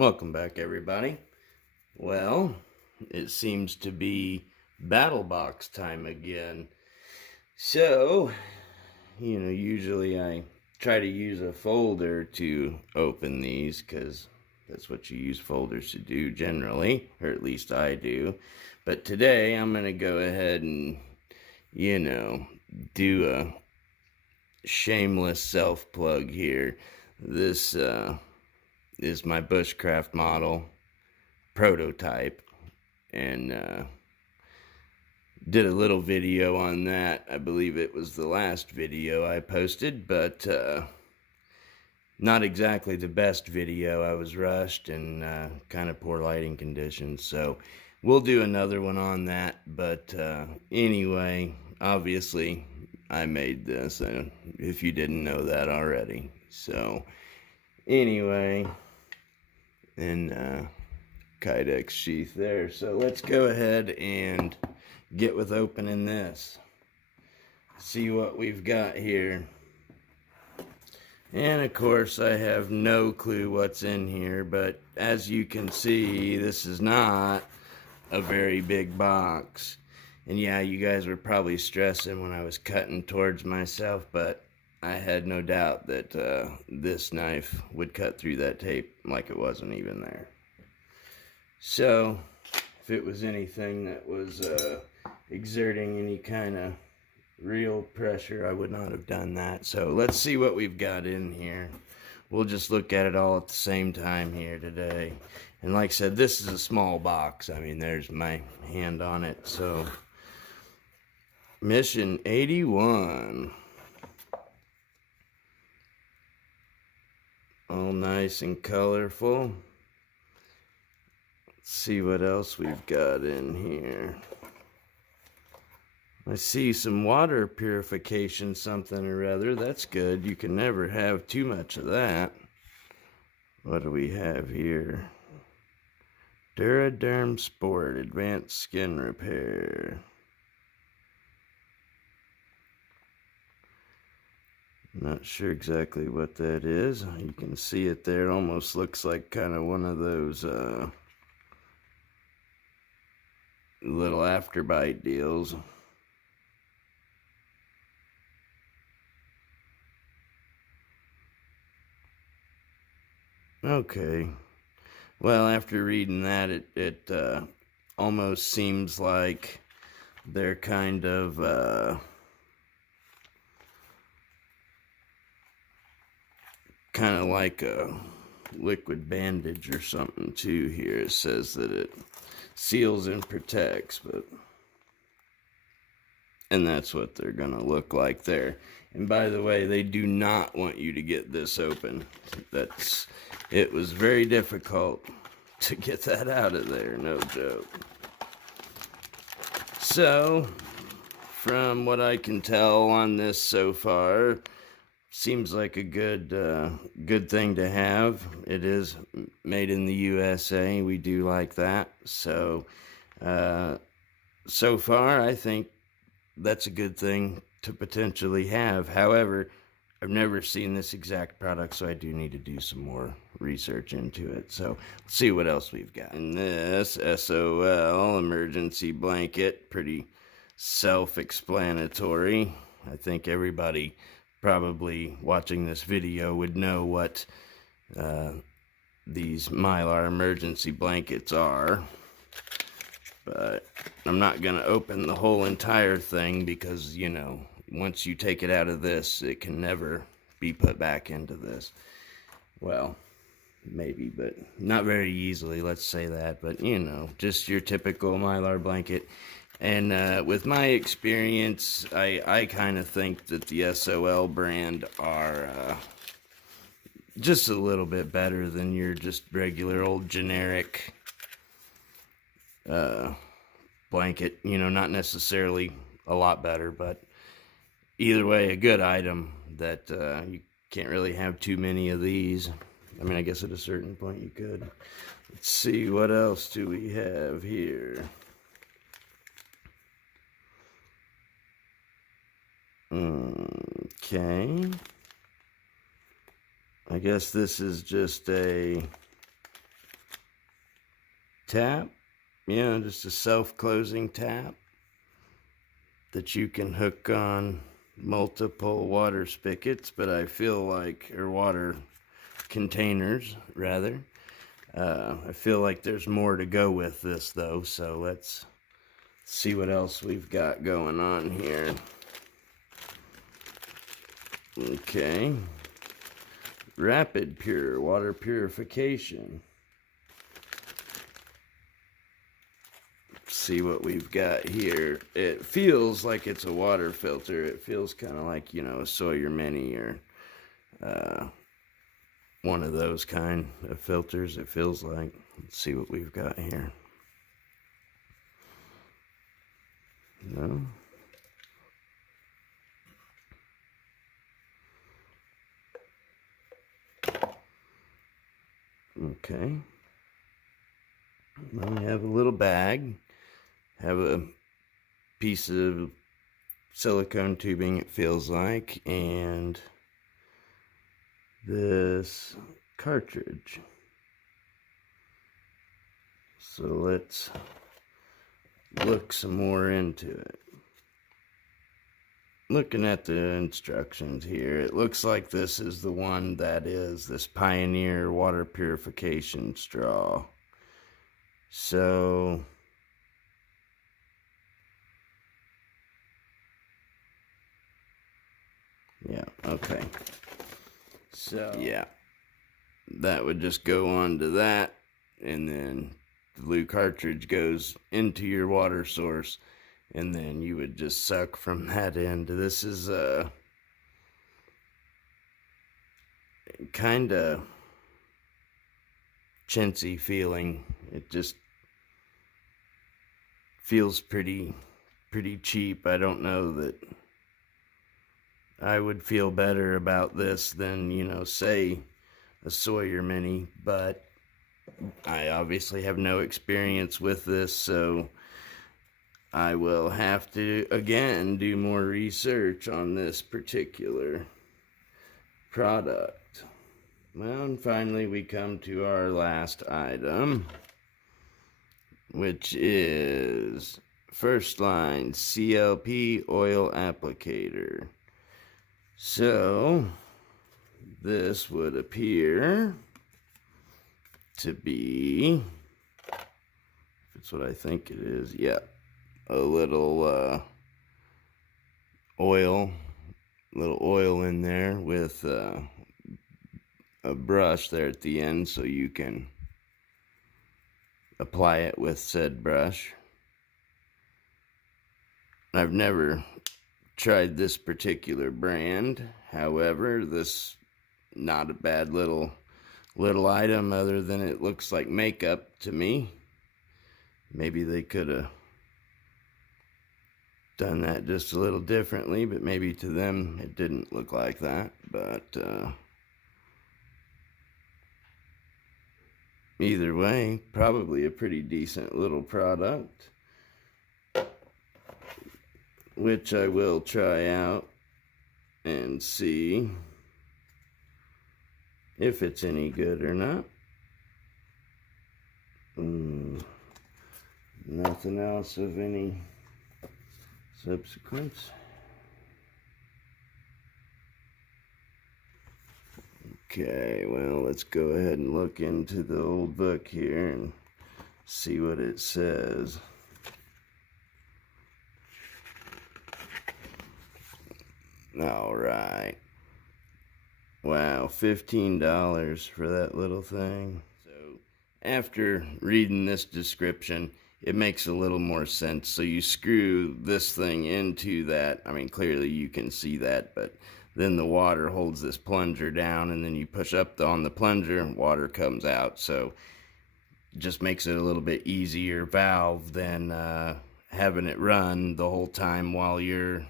Welcome back, everybody. Well, it seems to be Battlebox time again. So, usually I try to use a folder to open these because that's what you use folders to do generally, or at least I do. But today I'm going to go ahead and, do a shameless self-plug here. This is my bushcraft model prototype, and did a little video on that. I believe it was the last video I posted, but not exactly the best video. I was rushed and kind of poor lighting conditions, so we'll do another one on that. But anyway, obviously I made this, if you didn't know that already. So anyway, and Kydex sheath there. So let's go ahead and get with opening this. See what we've got here. And of course I have no clue what's in here, but as you can see, this is not a very big box. And yeah, you guys were probably stressing when I was cutting towards myself, but I had no doubt that this knife would cut through that tape like it wasn't even there. So, if it was anything that was exerting any kind of real pressure, I would not have done that. So, let's see what we've got in here. We'll just look at it all at the same time here today. And like I said, this is a small box. I mean, there's my hand on it. So, Mission 81. All nice and colorful. Let's see what else we've got in here. I see some water purification something or other. That's good. You can never have too much of that. What do we have here? Duraderm Sport, advanced skin repair. Not sure exactly what that is. You can see it there. Almost looks like kind of one of those little afterbite deals. Okay. Well, after reading that, it almost seems like they're kind of like a liquid bandage or something too. Here it says that it seals and protects, and that's what they're gonna look like there. And by the way, they do not want you to get this open. It was very difficult to get that out of there, no joke. So, from what I can tell on this so far, seems like a good thing to have. It is made in the USA. We do like that. So, so far, I think that's a good thing to potentially have. However, I've never seen this exact product, so I do need to do some more research into it. So, let's see what else we've got. And this SOL emergency blanket, pretty self-explanatory. I think everybody probably watching this video would know what these Mylar emergency blankets are. But I'm not going to open the whole entire thing because, once you take it out of this, it can never be put back into this. Well, maybe, but not very easily, let's say that. But, just your typical Mylar blanket. And with my experience, I kind of think that the SOL brand are just a little bit better than your just regular old generic blanket. Not necessarily a lot better, but either way, a good item that you can't really have too many of these. I mean, I guess at a certain point you could. Let's see, what else do we have here? Okay. I guess this is just a tap. Yeah, just a self-closing tap that you can hook on multiple water spigots, but I feel like, or water containers rather. I feel like there's more to go with this though, so let's see what else we've got going on here. Okay, Rapid Pure water purification. See what we've got here. It feels like it's a water filter. It feels kind of like, you know, a Sawyer Mini or one of those kind of filters, it feels like. Let's see what we've got here. No. Okay. Well, we have a little bag. Have a piece of silicone tubing, it feels like, and this cartridge. So let's look some more into it. Looking at the instructions here, it looks like this is the one that is this Pioneer water purification straw. So yeah, okay. So yeah, that would just go on to that, and then the blue cartridge goes into your water source, and then you would just suck from that end. This is a kind of chintzy feeling. It just feels pretty cheap. I don't know that I would feel better about this than, you know, say a Sawyer Mini, but I obviously have no experience with this, so I will have to, again, do more research on this particular product. Well, and finally we come to our last item, which is First Line Clp Oil Applicator. So this would appear to be, if it's what I think it is, yeah, a little oil in there with a brush there at the end, so you can apply it with said brush. I've never tried this particular brand, however, this not a bad little item, other than it looks like makeup to me. Maybe they could have done that just a little differently, but maybe to them it didn't look like that. But either way, probably a pretty decent little product, which I will try out and see if it's any good or not. Nothing else of any subsequence. Okay, well, let's go ahead and look into the old book here and see what it says. All right. Wow, $15 for that little thing. So after reading this description, it makes a little more sense. So you screw this thing into that. I mean, clearly you can see that, but then the water holds this plunger down, and then you push up on the plunger and water comes out. So it just makes it a little bit easier valve than having it run the whole time while you're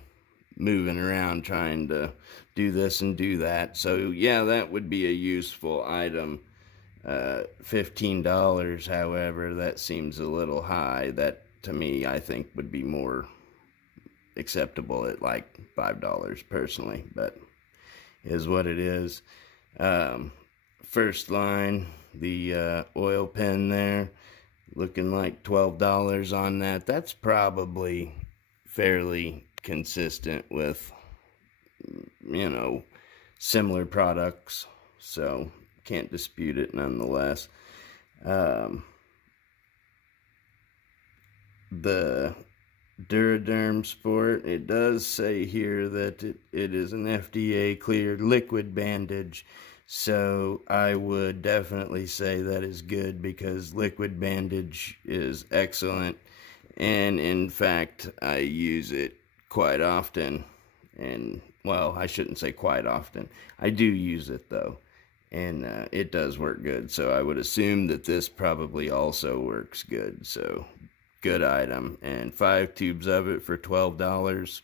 moving around trying to do this and do that. So yeah, that would be a useful item. $15, however, that seems a little high. That, to me, I think would be more acceptable at like $5 personally, but is what it is. First Line, the oil pen there, looking like $12 on that. That's probably fairly consistent with, similar products, so can't dispute it nonetheless. The Duraderm Sport, it does say here that it is an FDA cleared liquid bandage, so I would definitely say that is good, because liquid bandage is excellent, and in fact I use it quite often. And well, I shouldn't say quite often, I do use it though, and it does work good, so I would assume that this probably also works good. So good item, and 5 tubes of it for $12.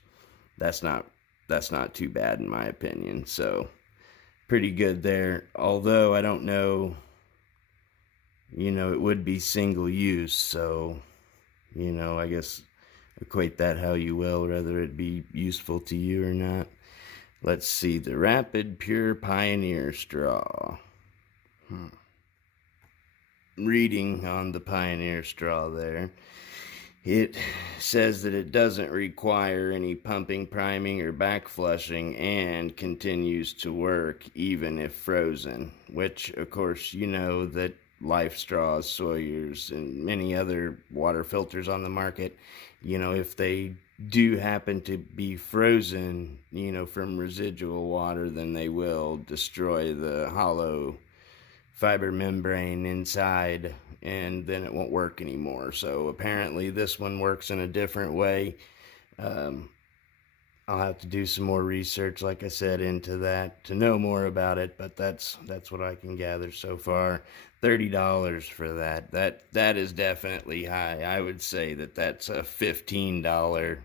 That's not too bad in my opinion. So pretty good there. Although I don't know, it would be single use, so I guess equate that how you will, whether it be useful to you or not. Let's see, the Rapid Pure Pioneer Straw. Reading on the Pioneer Straw there, it says that it doesn't require any pumping, priming, or back flushing, and continues to work even if frozen, which of course that Life Straws, Sawyers, and many other water filters on the market, if they do happen to be frozen, from residual water, then they will destroy the hollow fiber membrane inside, and then it won't work anymore. So apparently this one works in a different way. I'll have to do some more research, like I said, into that to know more about it, but that's what I can gather so far. $30 for that. That is definitely high. I would say that that's a $15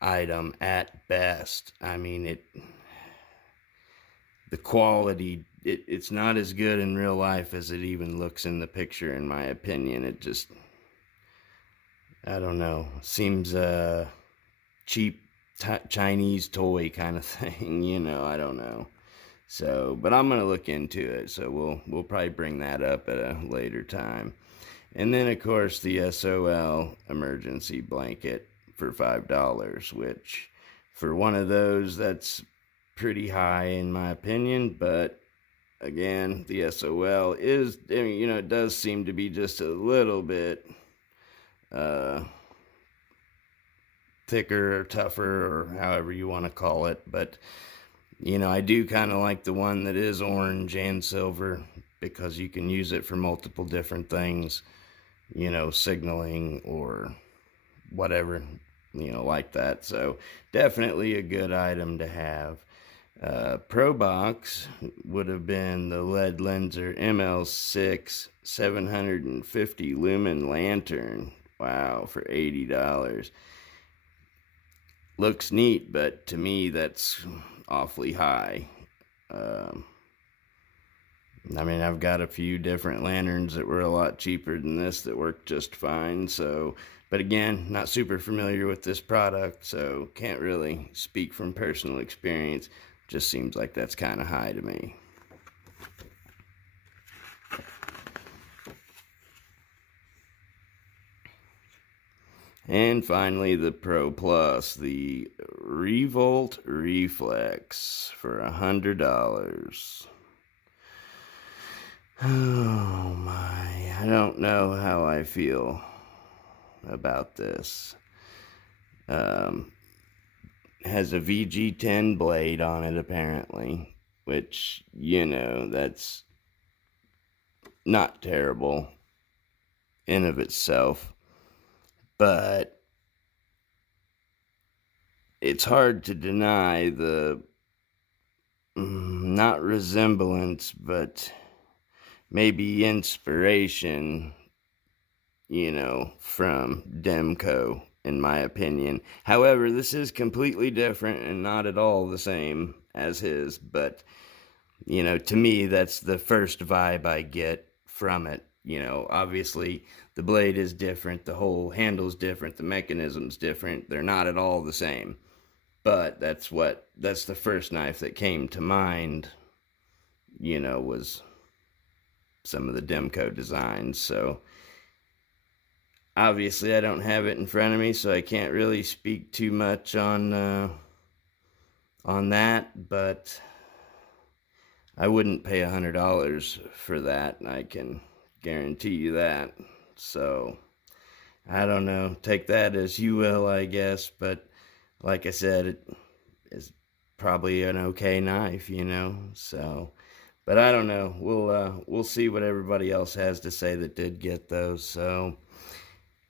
item at best. I mean, the quality, it's not as good in real life as it even looks in the picture, in my opinion. It just, I don't know, seems cheap Chinese toy kind of thing, I don't know. So, but I'm gonna look into it, so we'll probably bring that up at a later time. And then of course the SOL emergency blanket for $5, which for one of those, that's pretty high in my opinion. But again, the SOL is, it does seem to be just a little bit thicker or tougher, or however you want to call it. But I do kind of like the one that is orange and silver, because you can use it for multiple different things, signaling or whatever, like that. So definitely a good item to have. Pro Box would have been the LED Lenser ML6 750 lumen lantern. Wow, for $80. Looks neat, but to me that's awfully high. I mean, I've got a few different lanterns that were a lot cheaper than this that worked just fine. So, but again, not super familiar with this product, so can't really speak from personal experience. Just seems like that's kind of high to me. And finally, the Pro Plus, the Revolt Reflex for $100. Oh my, I don't know how I feel about this. Has a VG10 blade on it apparently, which, that's not terrible in of itself, but it's hard to deny the not resemblance, but maybe inspiration, from Demco, in my opinion. However, this is completely different and not at all the same as his, but, to me, that's the first vibe I get from it. Obviously, the blade is different, the whole handle's different, the mechanism's different. They're not at all the same. But that's the first knife that came to mind, was some of the Demco designs. So Obviously I don't have it in front of me, so I can't really speak too much on that, but I wouldn't pay $100 for that, and I can guarantee you that. So I don't know, take that as you will, I guess, but like I said, it is probably an okay knife, you know. So, but I don't know, we'll see what everybody else has to say that did get those. So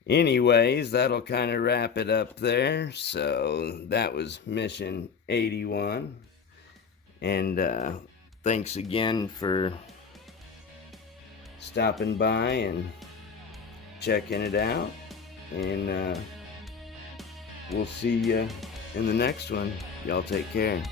anyways, that'll kind of wrap it up there. So that was mission 81, and thanks again for stopping by and checking it out, and we'll see you in the next one. Y'all take care.